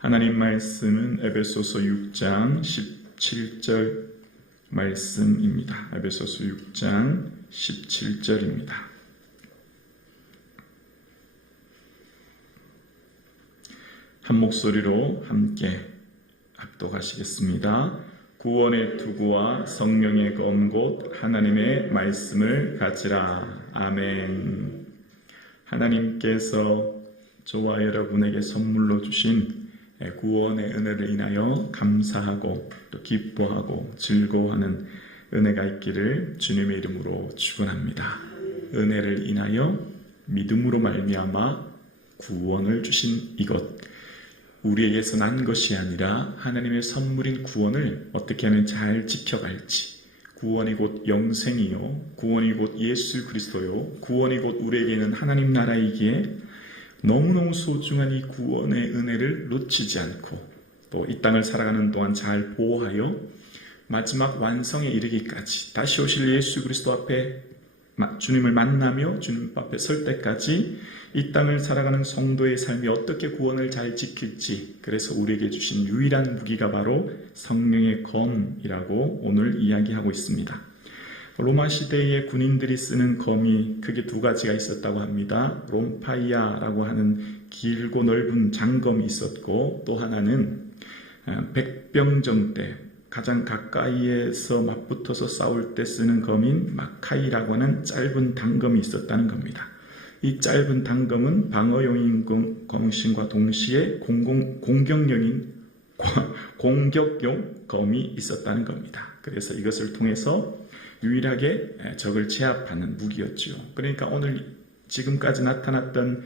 하나님 말씀은 에베소서 6장 17절 말씀입니다. 에베소서 6장 17절입니다. 한 목소리로 함께 합독하시겠습니다. 구원의 투구와 성령의 검 곧 하나님의 말씀을 가지라. 아멘. 하나님께서 저와 여러분에게 선물로 주신 구원의 은혜를 인하여 감사하고 또 기뻐하고 즐거워하는 은혜가 있기를 주님의 이름으로 축원합니다. 은혜를 인하여 믿음으로 말미암아 구원을 주신 이것, 우리에게서 난 것이 아니라 하나님의 선물인 구원을 어떻게 하면 잘 지켜갈지, 구원이 곧 영생이요, 구원이 곧 예수 그리스도요, 구원이 곧 우리에게는 하나님 나라이기에 너무너무 소중한 이 구원의 은혜를 놓치지 않고 또 이 땅을 살아가는 동안 잘 보호하여 마지막 완성에 이르기까지 다시 오실 예수 그리스도 앞에 주님을 만나며 주님 앞에 설 때까지 이 땅을 살아가는 성도의 삶이 어떻게 구원을 잘 지킬지, 그래서 우리에게 주신 유일한 무기가 바로 성령의 검이라고 오늘 이야기하고 있습니다. 로마 시대의 군인들이 쓰는 검이 크게 두 가지가 있었다고 합니다. 롬파이아라고 하는 길고 넓은 장검이 있었고, 또 하나는 백병정 때 가장 가까이에서 맞붙어서 싸울 때 쓰는 검인 마카이라고 하는 짧은 단검이 있었다는 겁니다. 이 짧은 단검은 방어용인 검신과 동시에 공격용 검이 있었다는 겁니다. 그래서 이것을 통해서 유일하게 적을 제압하는 무기였죠. 그러니까 오늘 지금까지 나타났던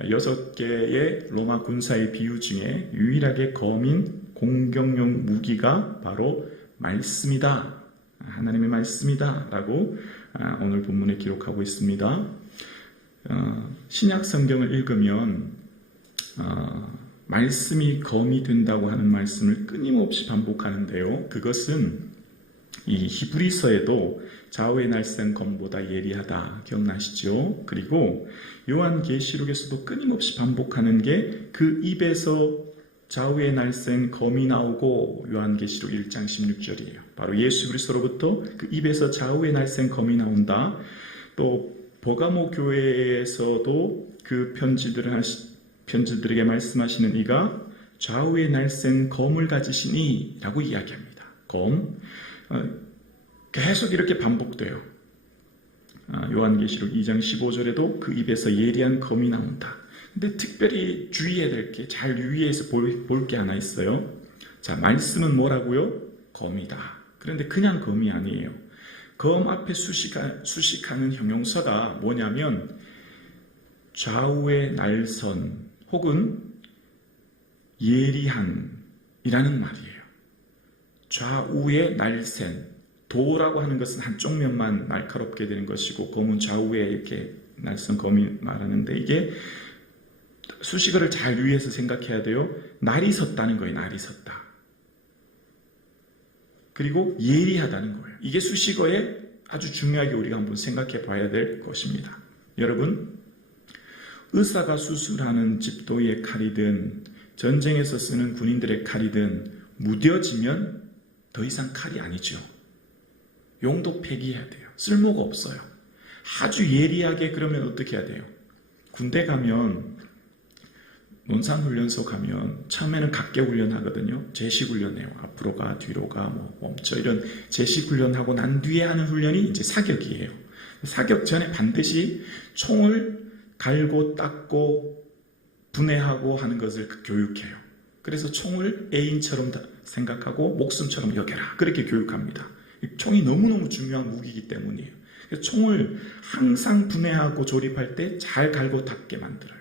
6개의 로마 군사의 비유 중에 유일하게 검인 공격용 무기가 바로 말씀이다, 하나님의 말씀이다 라고 오늘 본문에 기록하고 있습니다. 신약 성경을 읽으면 말씀이 검이 된다고 하는 말씀을 끊임없이 반복하는데요, 그것은 이 히브리서에도 좌우의 날쌘 검보다 예리하다 기억나시죠? 그리고 요한계시록에서도 끊임없이 반복하는 게 그 입에서 좌우의 날쌘 검이 나오고, 요한계시록 1장 16절이에요. 바로 예수 그리스도로부터 그 입에서 좌우의 날쌘 검이 나온다. 또 버가모 교회에서도 그 편지들에게 말씀하시는 이가 좌우의 날쌘 검을 가지시니 라고 이야기합니다. 검. 계속 이렇게 반복돼요. 요한계시록 2장 15절에도 그 입에서 예리한 검이 나온다. 근데 특별히 주의해야 될 게, 잘 유의해서 볼 게 하나 있어요. 자, 말씀은 뭐라고요? 검이다. 그런데 그냥 검이 아니에요. 검 앞에 수식하는 형용사가 뭐냐면 좌우의 날선 혹은 예리한이라는 말이에요. 좌우의 날쌘, 도라고 하는 것은 한쪽 면만 날카롭게 되는 것이고, 검은 좌우에 이렇게 날선 검이 말하는데, 이게 수식어를 잘 유의해서 생각해야 돼요. 날이 섰다는 거예요. 날이 섰다. 그리고 예리하다는 거예요. 이게 수식어에 아주 중요하게 우리가 한번 생각해 봐야 될 것입니다. 여러분, 의사가 수술하는 집도의 칼이든 전쟁에서 쓰는 군인들의 칼이든 무뎌지면 더 이상 칼이 아니죠. 용도 폐기해야 돼요. 쓸모가 없어요. 아주 예리하게 그러면 어떻게 해야 돼요? 군대 가면, 논산훈련소 가면 처음에는 각개훈련 하거든요. 제식훈련해요. 앞으로 가, 뒤로 가, 멈춰, 이런 제식훈련하고 난 뒤에 하는 훈련이 이제 사격이에요. 사격 전에 반드시 총을 갈고 닦고 분해하고 하는 것을 교육해요. 그래서 총을 애인처럼 생각하고 목숨처럼 여겨라, 그렇게 교육합니다. 총이 너무너무 중요한 무기이기 때문이에요. 그래서 총을 항상 분해하고 조립할 때 잘 갈고 닦게 만들어요.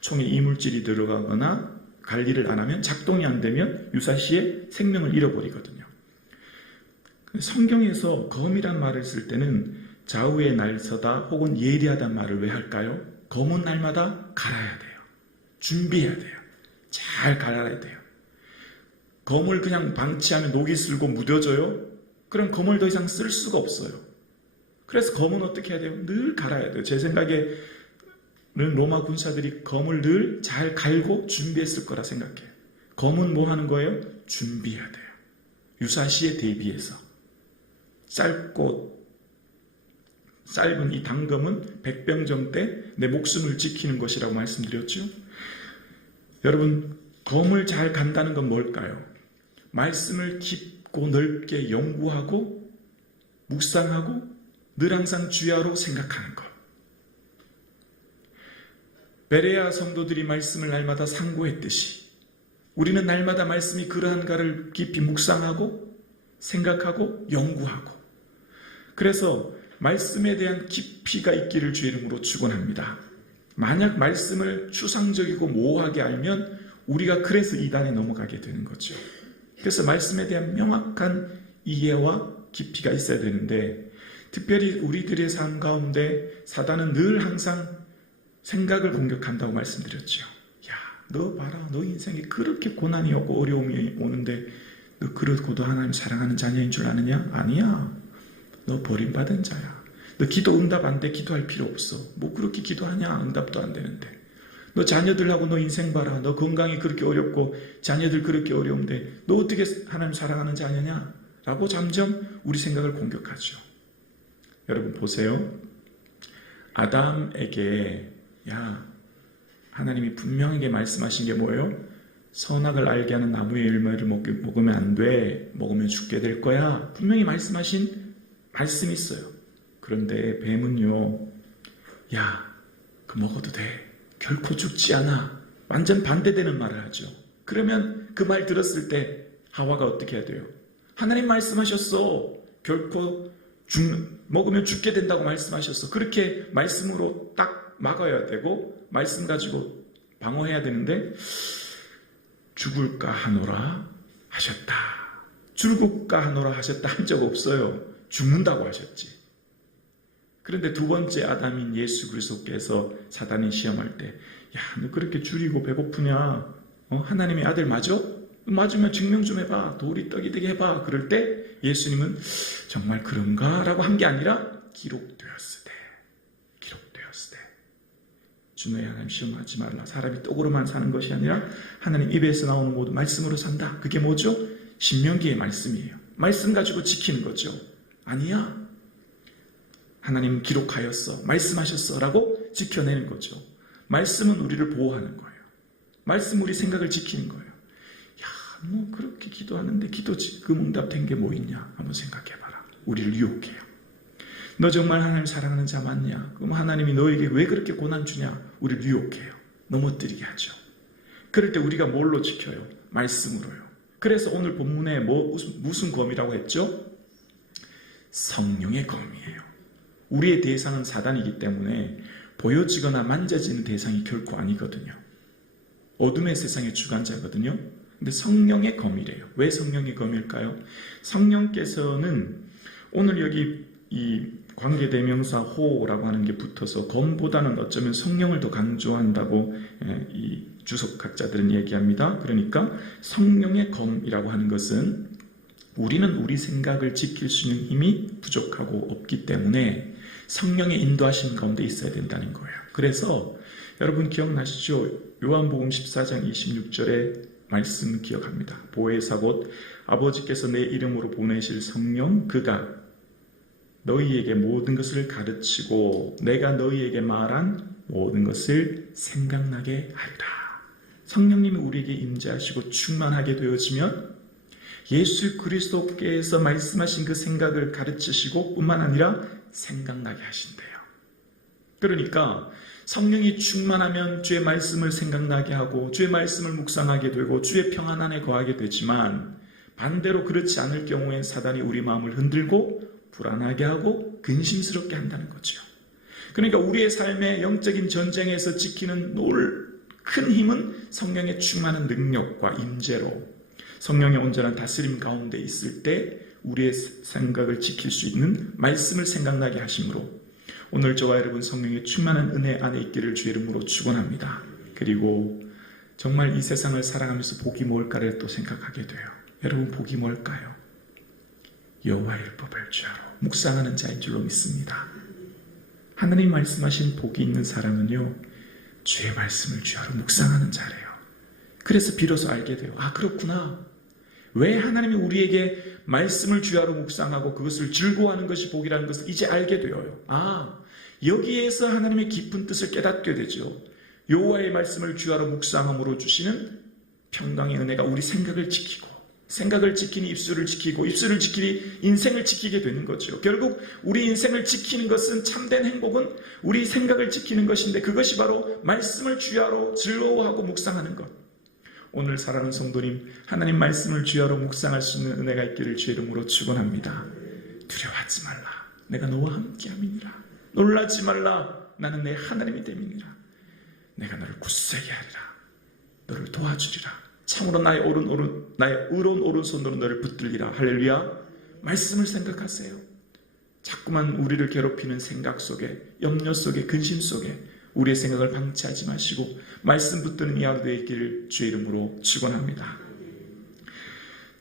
총에 이물질이 들어가거나 관리를 안 하면, 작동이 안 되면 유사시에 생명을 잃어버리거든요. 성경에서 검이란 말을 쓸 때는 좌우에 날서다 혹은 예리하다는 말을 왜 할까요? 검은 날마다 갈아야 돼요. 준비해야 돼요. 잘 갈아야 돼요. 검을 그냥 방치하면 녹이 슬고 무뎌져요? 그럼 검을 더 이상 쓸 수가 없어요. 그래서 검은 어떻게 해야 돼요? 늘 갈아야 돼요. 제 생각에는 로마 군사들이 검을 늘 잘 갈고 준비했을 거라 생각해요. 검은 뭐 하는 거예요? 준비해야 돼요. 유사시에 대비해서. 짧은 이 단검은 백병정 때 내 목숨을 지키는 것이라고 말씀드렸죠. 여러분, 검을 잘 간다는 건 뭘까요? 말씀을 깊고 넓게 연구하고 묵상하고 늘 항상 주야로 생각하는 것. 베레아 성도들이 말씀을 날마다 상고했듯이 우리는 날마다 말씀이 그러한가를 깊이 묵상하고 생각하고 연구하고, 그래서 말씀에 대한 깊이가 있기를 주의 이름으로 축원합니다. 만약 말씀을 추상적이고 모호하게 알면 우리가 그래서 이단에 넘어가게 되는 거죠. 그래서 말씀에 대한 명확한 이해와 깊이가 있어야 되는데, 특별히 우리들의 삶 가운데 사단은 늘 항상 생각을 공격한다고 말씀드렸죠. 야, 너 봐라, 너 인생에 그렇게 고난이 오고 어려움이 오는데 너 그렇고도 하나님 사랑하는 자녀인 줄 아느냐? 아니야. 너 버림받은 자야. 너 기도 응답 안 돼. 기도할 필요 없어. 뭐 그렇게 기도하냐? 응답도 안 되는데. 너 자녀들하고 너 인생 봐라. 너 건강이 그렇게 어렵고 자녀들 그렇게 어려운데 너 어떻게 하나님 사랑하는 자녀냐? 라고 점점 우리 생각을 공격하죠. 여러분 보세요. 아담에게 하나님이 분명하게 말씀하신 게 뭐예요? 선악을 알게 하는 나무의 열매를 먹으면 안 돼. 먹으면 죽게 될 거야. 분명히 말씀하신 말씀이 있어요. 그런데 뱀은요, 그거 먹어도 돼. 결코 죽지 않아. 완전 반대되는 말을 하죠. 그러면 그 말 들었을 때 하와가 어떻게 해야 돼요? 하나님 말씀하셨어. 결코 먹으면 죽게 된다고 말씀하셨어. 그렇게 말씀으로 딱 막아야 되고 말씀 가지고 방어해야 되는데, 죽을까 하노라 하셨다. 죽을까 하노라 하셨다 한 적 없어요. 죽는다고 하셨지. 그런데 두 번째 아담인 예수 그리스도께서 사단이 시험할 때, 너 그렇게 줄이고 배고프냐? 하나님의 아들 맞아? 맞으면 증명 좀 해봐. 돌이 떡이 되게 해봐. 그럴 때 예수님은 정말 그런가? 라고 한 게 아니라 기록되었으되 주너의 하나님 시험하지 말라. 사람이 떡으로만 사는 것이 아니라 하나님 입에서 나오는 모든 말씀으로 산다. 그게 뭐죠? 신명기의 말씀이에요. 말씀 가지고 지키는 거죠. 아니야. 하나님 기록하였어. 말씀하셨어. 라고 지켜내는 거죠. 말씀은 우리를 보호하는 거예요. 말씀 우리 생각을 지키는 거예요. 뭐 그렇게 기도하는데 기도 지금 응답된 게 뭐 있냐? 한번 생각해봐라. 우리를 유혹해요. 너 정말 하나님 사랑하는 자 맞냐? 그럼 하나님이 너에게 왜 그렇게 고난 주냐? 우리를 유혹해요. 넘어뜨리게 하죠. 그럴 때 우리가 뭘로 지켜요? 말씀으로요. 그래서 오늘 본문에 무슨 검이라고 했죠? 성령의 검이에요. 우리의 대상은 사단이기 때문에 보여지거나 만져지는 대상이 결코 아니거든요. 어둠의 세상의 주관자거든요. 근데 성령의 검이래요. 왜 성령의 검일까요? 성령께서는 오늘 여기 이 관계대명사 호라고 하는 게 붙어서 검보다는 어쩌면 성령을 더 강조한다고 이 주석학자들은 얘기합니다. 그러니까 성령의 검이라고 하는 것은 우리는 우리 생각을 지킬 수 있는 힘이 부족하고 없기 때문에 성령의 인도하심 가운데 있어야 된다는 거예요. 그래서 여러분 기억나시죠? 요한복음 14장 26절에 말씀 기억합니다. 보혜사 곧 아버지께서 내 이름으로 보내실 성령, 그가 너희에게 모든 것을 가르치고 내가 너희에게 말한 모든 것을 생각나게 하리라. 성령님이 우리에게 임재하시고 충만하게 되어지면 예수 그리스도께서 말씀하신 그 생각을 가르치시고 뿐만 아니라 생각나게 하신대요. 그러니까 성령이 충만하면 주의 말씀을 생각나게 하고 주의 말씀을 묵상하게 되고 주의 평안 안에 거하게 되지만, 반대로 그렇지 않을 경우엔 사단이 우리 마음을 흔들고 불안하게 하고 근심스럽게 한다는 거죠. 그러니까 우리의 삶의 영적인 전쟁에서 지키는 큰 힘은 성령의 충만한 능력과 임재로, 성령의 온전한 다스림 가운데 있을 때 우리의 생각을 지킬 수 있는 말씀을 생각나게 하심으로 오늘 저와 여러분 성령의 충만한 은혜 안에 있기를 주의 이름으로 축원합니다. 그리고 정말 이 세상을 살아가면서 복이 뭘까를 또 생각하게 돼요. 여러분 복이 뭘까요? 여호와의 율법을 주야로 묵상하는 자인 줄로 믿습니다. 하나님 말씀하신 복이 있는 사람은요, 주의 말씀을 주야로 묵상하는 자래요. 그래서 비로소 알게 돼요. 아, 그렇구나. 왜 하나님이 우리에게 말씀을 주야로 묵상하고 그것을 즐거워하는 것이 복이라는 것을 이제 알게 되어요. 아, 여기에서 하나님의 깊은 뜻을 깨닫게 되죠. 여호와의 말씀을 주야로 묵상함으로 주시는 평강의 은혜가 우리 생각을 지키고, 생각을 지키니 입술을 지키고, 입술을 지키니 인생을 지키게 되는 거죠. 결국 우리 인생을 지키는 것은, 참된 행복은 우리 생각을 지키는 것인데, 그것이 바로 말씀을 주야로 즐거워하고 묵상하는 것. 오늘 사랑하는 성도님, 하나님 말씀을 주야로 묵상할 수 있는 은혜가 있기를 주의 이름으로 축원합니다. 두려워하지 말라. 내가 너와 함께함이니라. 놀라지 말라. 나는 내 하나님이 됨이니라. 내가 너를 굳세게 하리라. 너를 도와주리라. 참으로 나의 의로운 오른손으로 너를 붙들리라. 할렐루야. 말씀을 생각하세요. 자꾸만 우리를 괴롭히는 생각 속에, 염려 속에, 근심 속에 우리의 생각을 방치하지 마시고 말씀 붙드는 이 하루 되기를 주의 이름으로 축원합니다.